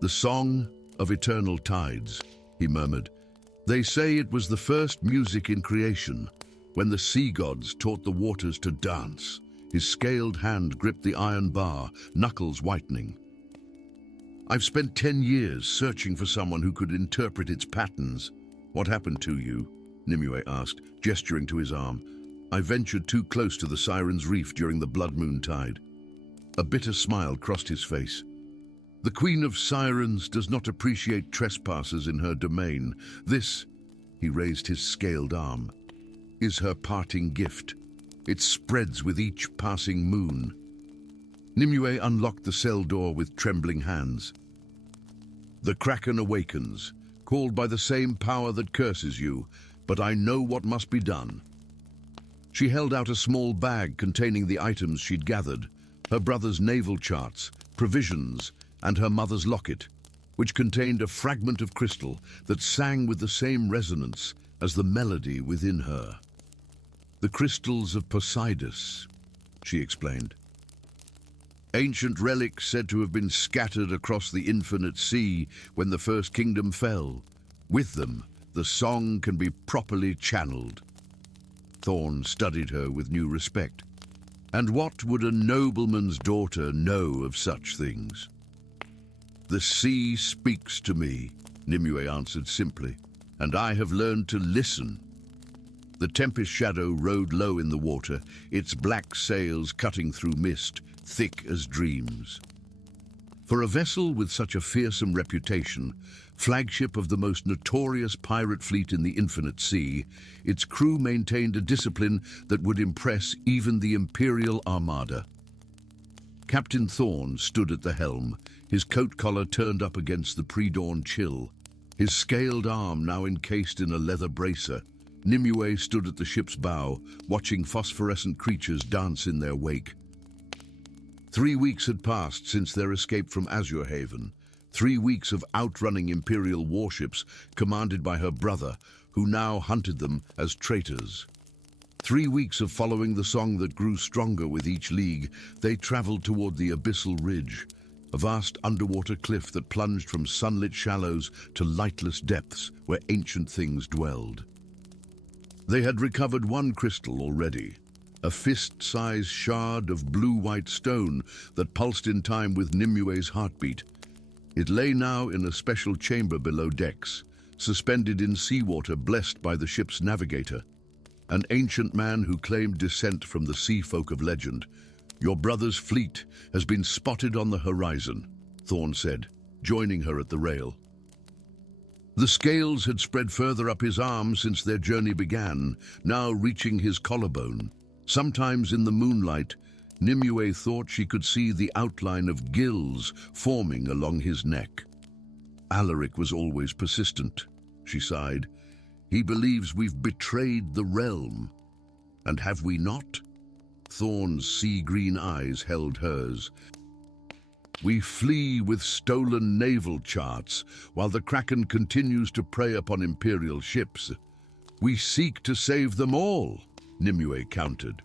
"The song of eternal tides," he murmured. "They say it was the first music in creation, when the sea gods taught the waters to dance." His scaled hand gripped the iron bar, knuckles whitening. "I've spent 10 years searching for someone who could interpret its patterns." "What happened to you?" Nimue asked, gesturing to his arm. "I ventured too close to the Sirens' Reef during the blood moon tide." A bitter smile crossed his face. "The Queen of Sirens does not appreciate trespassers in her domain. This," he raised his scaled arm, "is her parting gift. It spreads with each passing moon." Nimue unlocked the cell door with trembling hands. "The Kraken awakens, called by the same power that curses you, but I know what must be done." She held out a small bag containing the items she'd gathered, her brother's naval charts, provisions, and her mother's locket, which contained a fragment of crystal that sang with the same resonance as the melody within her. "The crystals of Poseidus," she explained. "Ancient relics said to have been scattered across the infinite sea when the first kingdom fell. With them, the song can be properly channeled." Thorn studied her with new respect. "And what would a nobleman's daughter know of such things?" "The sea speaks to me," Nimue answered simply, "and I have learned to listen." The tempest shadow rode low in the water, its black sails cutting through mist, thick as dreams. For a vessel with such a fearsome reputation, flagship of the most notorious pirate fleet in the infinite sea, its crew maintained a discipline that would impress even the Imperial Armada. Captain Thorn stood at the helm, his coat collar turned up against the pre-dawn chill, his scaled arm now encased in a leather bracer. Nimue stood at the ship's bow, watching phosphorescent creatures dance in their wake. 3 weeks had passed since their escape from Azure Haven, 3 weeks of outrunning Imperial warships commanded by her brother, who now hunted them as traitors. 3 weeks of following the song that grew stronger with each league. They traveled toward the Abyssal Ridge, a vast underwater cliff that plunged from sunlit shallows to lightless depths where ancient things dwelled. They had recovered one crystal already, a fist-sized shard of blue-white stone that pulsed in time with Nimue's heartbeat. It lay now in a special chamber below decks, suspended in seawater blessed by the ship's navigator, an ancient man who claimed descent from the sea folk of legend. "Your brother's fleet has been spotted on the horizon," Thorn said, joining her at the rail. The scales had spread further up his arm since their journey began, now reaching his collarbone. Sometimes in the moonlight, Nimue thought she could see the outline of gills forming along his neck. "Alaric was always persistent," she sighed. "He believes we've betrayed the realm. And have we not?" Thorn's sea-green eyes held hers. "We flee with stolen naval charts, while the Kraken continues to prey upon Imperial ships. We seek to save them all," Nimue countered.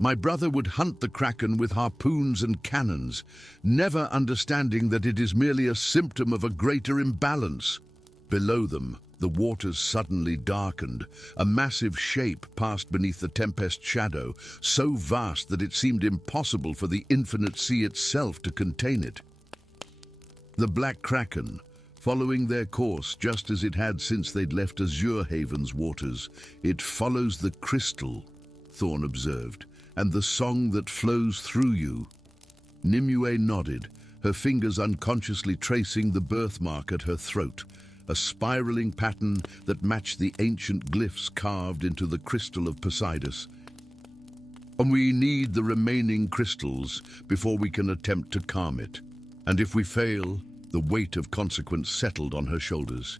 "My brother would hunt the Kraken with harpoons and cannons, never understanding that it is merely a symptom of a greater imbalance." Below them, the waters suddenly darkened. A massive shape passed beneath the tempest shadow, so vast that it seemed impossible for the infinite sea itself to contain it. The Black Kraken, following their course just as it had since they'd left Azure Haven's waters. "It follows the crystal," Thorn observed, "and the song that flows through you." Nimue nodded, her fingers unconsciously tracing the birthmark at her throat, a spiraling pattern that matched the ancient glyphs carved into the crystal of Poseidus. "And we need the remaining crystals before we can attempt to calm it. And if we fail," the weight of consequence settled on her shoulders.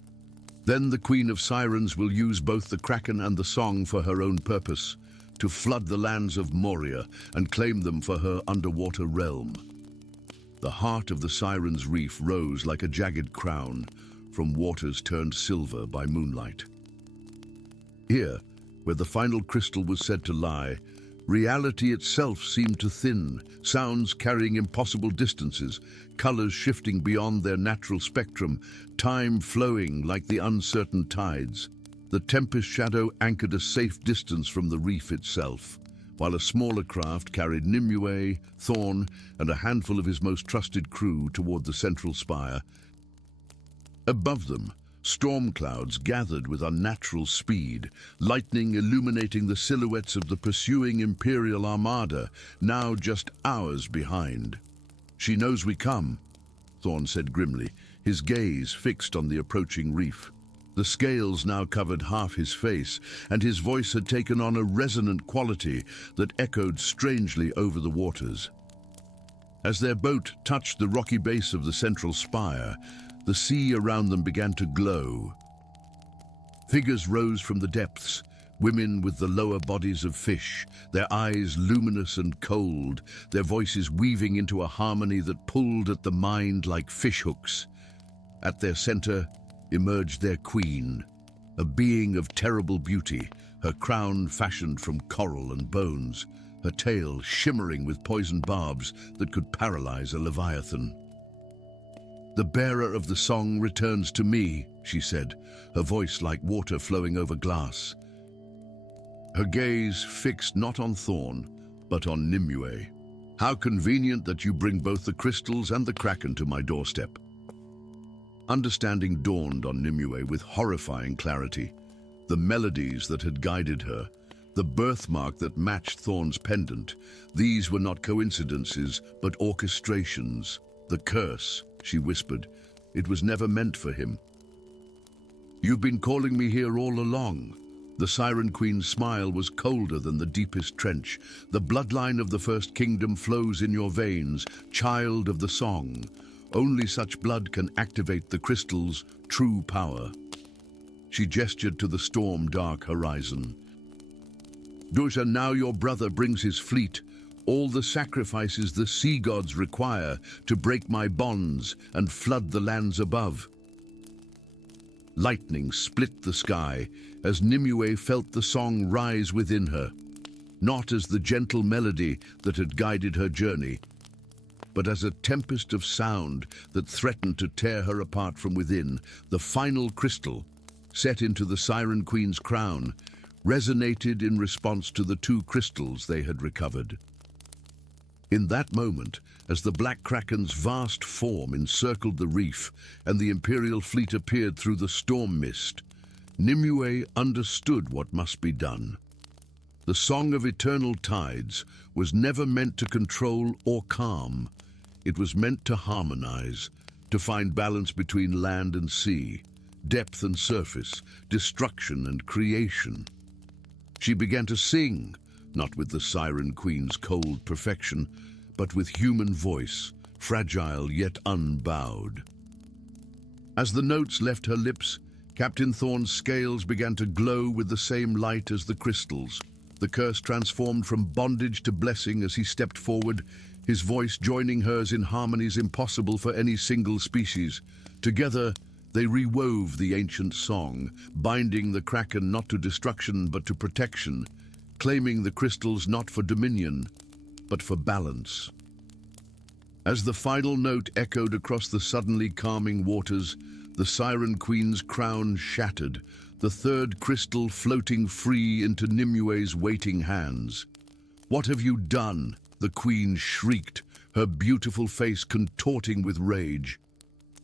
"Then the Queen of Sirens will use both the Kraken and the song for her own purpose. to flood the lands of Moria and claim them for her underwater realm. The heart of the Sirens' reef rose like a jagged crown from waters turned silver by moonlight. Here, where the final crystal was said to lie, reality itself seemed to thin, sounds carrying impossible distances, colors shifting beyond their natural spectrum, time flowing like the uncertain tides. The tempest shadow anchored a safe distance from the reef itself, while a smaller craft carried Nimue, Thorn, and a handful of his most trusted crew toward the central spire. Above them, storm clouds gathered with unnatural speed, lightning illuminating the silhouettes of the pursuing Imperial Armada, now just hours behind. "She knows we come," Thorn said grimly, his gaze fixed on the approaching reef. The scales now covered half his face, and his voice had taken on a resonant quality that echoed strangely over the waters. As their boat touched the rocky base of the central spire, the sea around them began to glow. Figures rose from the depths, women with the lower bodies of fish, their eyes luminous and cold, their voices weaving into a harmony that pulled at the mind like fishhooks. At their center emerged their queen, a being of terrible beauty, her crown fashioned from coral and bones, her tail shimmering with poisoned barbs that could paralyze a leviathan. "The bearer of the song returns to me," she said, her voice like water flowing over glass. Her gaze fixed not on Thorn, but on Nimue. "How convenient that you bring both the crystals and the kraken to my doorstep." Understanding dawned on Nimue with horrifying clarity. The melodies that had guided her, the birthmark that matched Thorn's pendant, these were not coincidences, but orchestrations. "The curse," she whispered, "it was never meant for him." "You've been calling me here all along." The Siren Queen's smile was colder than the deepest trench. "The bloodline of the First Kingdom flows in your veins, child of the song. Only such blood can activate the crystal's true power." She gestured to the storm-dark horizon. "Daughter, now your brother brings his fleet, all the sacrifices the sea gods require to break my bonds and flood the lands above." Lightning split the sky as Nimue felt the song rise within her, not as the gentle melody that had guided her journey, but as a tempest of sound that threatened to tear her apart from within. The final crystal, set into the Siren Queen's crown, resonated in response to the two crystals they had recovered. In that moment, as the Black Kraken's vast form encircled the reef and the Imperial fleet appeared through the storm mist, Nimue understood what must be done. The Song of Eternal Tides was never meant to control or calm. It was meant to harmonize, to find balance between land and sea, depth and surface, destruction and creation. She began to sing, not with the Siren Queen's cold perfection, but with human voice, fragile yet unbowed. As the notes left her lips, Captain Thorn's scales began to glow with the same light as the crystals. The curse transformed from bondage to blessing as he stepped forward, his voice joining hers in harmonies impossible for any single species. Together, they rewove the ancient song, binding the Kraken not to destruction but to protection, claiming the crystals not for dominion, but for balance. As the final note echoed across the suddenly calming waters, the Siren Queen's crown shattered, the third crystal floating free into Nimue's waiting hands. "What have you done?" the Queen shrieked, her beautiful face contorting with rage.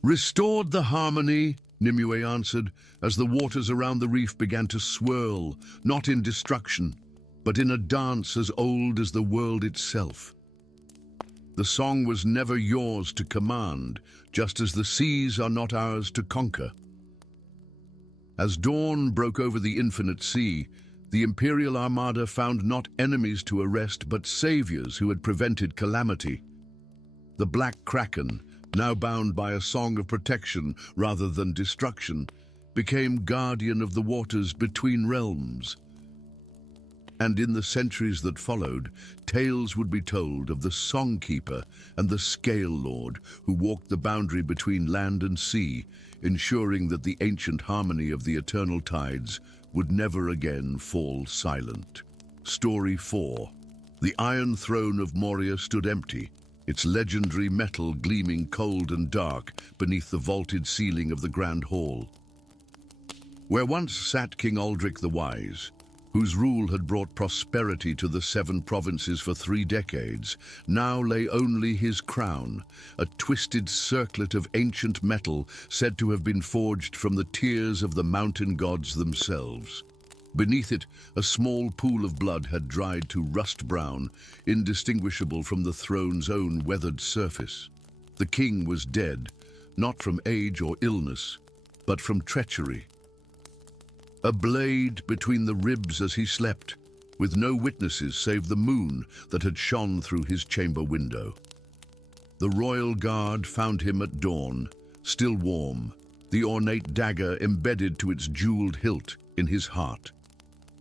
"Restored the harmony," Nimue answered, as the waters around the reef began to swirl, not in destruction, but in a dance as old as the world itself. The song was never yours to command, just as the seas are not ours to conquer. As dawn broke over the infinite sea, the Imperial Armada found not enemies to arrest, but saviors who had prevented calamity. The Black Kraken, now bound by a song of protection rather than destruction, became guardian of the waters between realms. And in the centuries that followed, tales would be told of the Songkeeper and the Scale Lord who walked the boundary between land and sea, ensuring that the ancient harmony of the eternal tides would never again fall silent. Story 4. The Iron Throne of Moria stood empty, its legendary metal gleaming cold and dark beneath the vaulted ceiling of the Grand Hall. Where once sat King Aldrich the Wise, whose rule had brought prosperity to the 7 provinces for 3 decades, now lay only his crown, a twisted circlet of ancient metal said to have been forged from the tears of the mountain gods themselves. Beneath it, a small pool of blood had dried to rust brown, indistinguishable from the throne's own weathered surface. The king was dead, not from age or illness, but from treachery. A blade between the ribs as he slept, with no witnesses save the moon that had shone through his chamber window. The royal guard found him at dawn, still warm, the ornate dagger embedded to its jeweled hilt in his heart.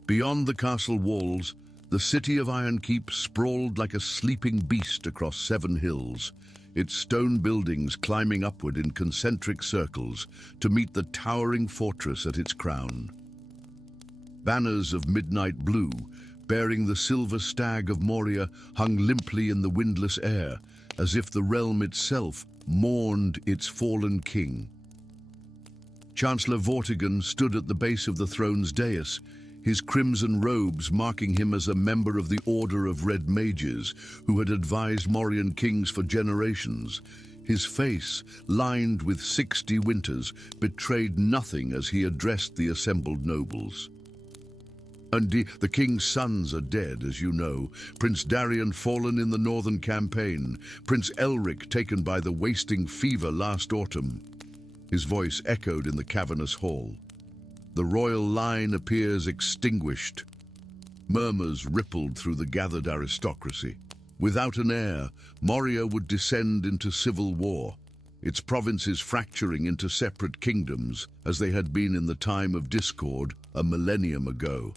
Beyond the castle walls, the city of Ironkeep sprawled like a sleeping beast across 7 hills, its stone buildings climbing upward in concentric circles to meet the towering fortress at its crown. Banners of midnight blue, bearing the silver stag of Moria, hung limply in the windless air, as if the realm itself mourned its fallen king. Chancellor Vortigern stood at the base of the throne's dais, his crimson robes marking him as a member of the Order of Red Mages, who had advised Morian kings for generations. His face, lined with 60 winters, betrayed nothing as he addressed the assembled nobles. And the king's sons are dead, as you know. Prince Darian fallen in the northern campaign, Prince Elric taken by the wasting fever last autumn. His voice echoed in the cavernous hall. The royal line appears extinguished. Murmurs rippled through the gathered aristocracy. Without an heir, Moria would descend into civil war, its provinces fracturing into separate kingdoms as they had been in the time of discord a millennium ago.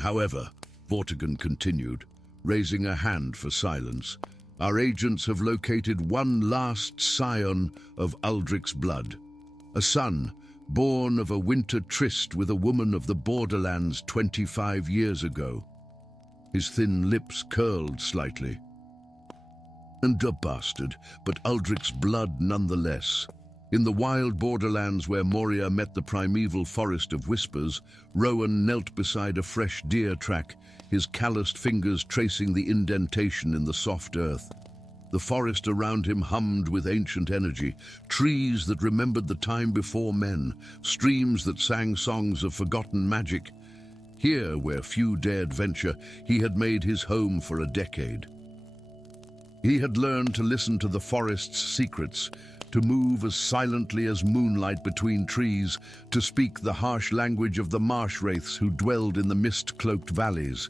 However, Vortigern continued, raising a hand for silence, our agents have located one last scion of Aldrich's blood, a son born of a winter tryst with a woman of the borderlands 25 years ago. His thin lips curled slightly. And a bastard, but Aldrich's blood nonetheless. In the wild borderlands where Moria met the primeval forest of whispers, Rowan knelt beside a fresh deer track, his calloused fingers tracing the indentation in the soft earth. The forest around him hummed with ancient energy, trees that remembered the time before men, streams that sang songs of forgotten magic. Here, where few dared venture, he had made his home for a decade. He had learned to listen to the forest's secrets, to move as silently as moonlight between trees, to speak the harsh language of the marsh wraiths who dwelled in the mist-cloaked valleys.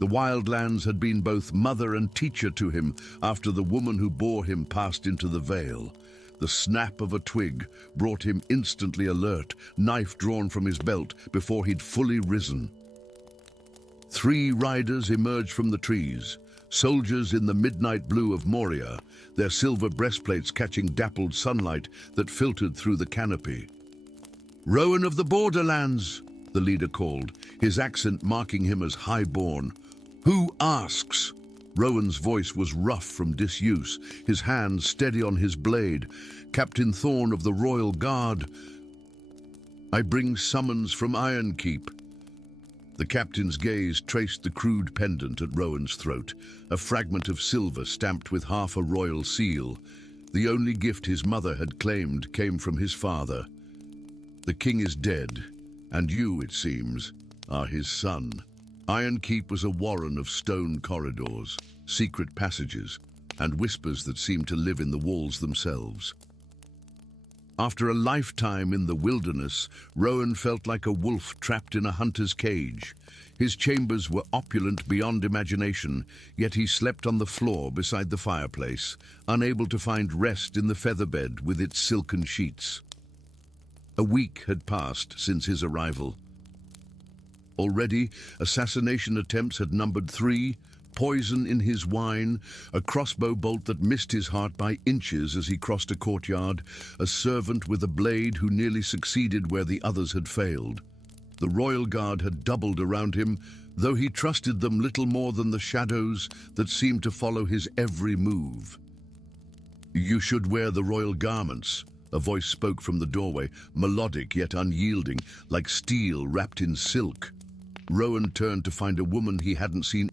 The wildlands had been both mother and teacher to him after the woman who bore him passed into the veil. The snap of a twig brought him instantly alert, knife drawn from his belt before he'd fully risen. 3 riders emerged from the trees, soldiers in the midnight blue of Moria, their silver breastplates catching dappled sunlight that filtered through the canopy. "Rowan of the Borderlands," the leader called, his accent marking him as high-born. "Who asks?" Rowan's voice was rough from disuse, his hand steady on his blade. "Captain Thorn of the Royal Guard." "I bring summons from Ironkeep." The captain's gaze traced the crude pendant at Rowan's throat, a fragment of silver stamped with half a royal seal. The only gift his mother had claimed came from his father. "The king is dead, and you, it seems, are his son." Ironkeep was a warren of stone corridors, secret passages, and whispers that seemed to live in the walls themselves. After a lifetime in the wilderness, Rowan felt like a wolf trapped in a hunter's cage. His chambers were opulent beyond imagination, yet he slept on the floor beside the fireplace, unable to find rest in the featherbed with its silken sheets. A week had passed since his arrival. Already, assassination attempts had numbered 3, poison in his wine, a crossbow bolt that missed his heart by inches as he crossed a courtyard, a servant with a blade who nearly succeeded where the others had failed. The royal guard had doubled around him, though he trusted them little more than the shadows that seemed to follow his every move. "You should wear the royal garments," a voice spoke from the doorway, melodic yet unyielding, like steel wrapped in silk. Rowan turned to find a woman he hadn't seen